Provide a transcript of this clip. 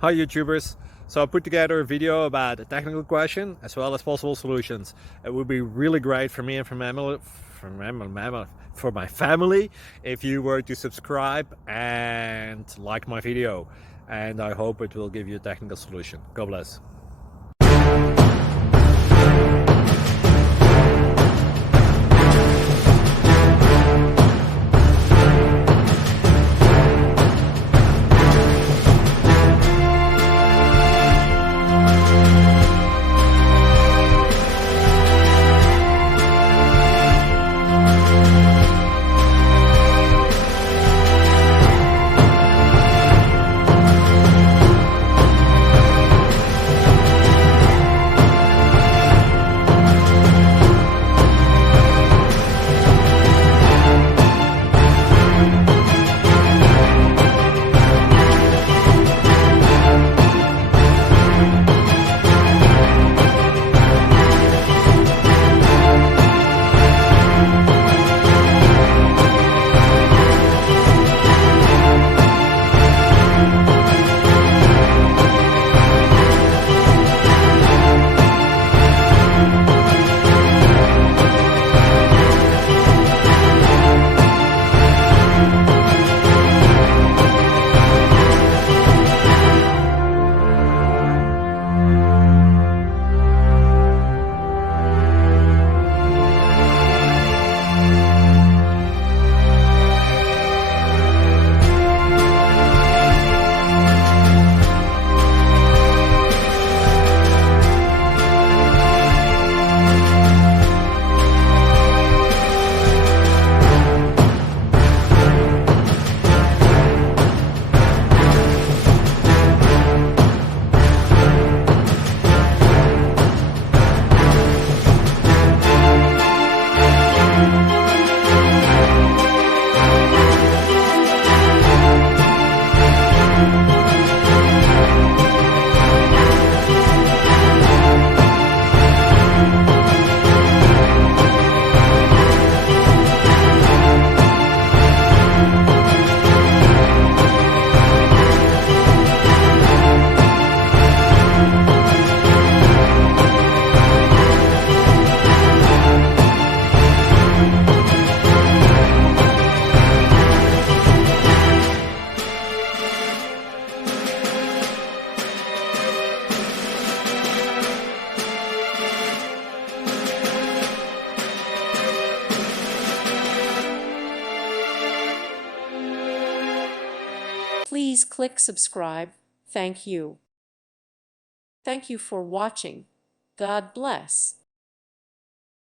Hi YouTubers! So I put together a video about a technical question as well as possible solutions. It would be really great for me and for my family if you were to subscribe and like my video, and I hope it will give you a technical solution. God bless. Please click subscribe. Thank you. Thank you for watching. God bless.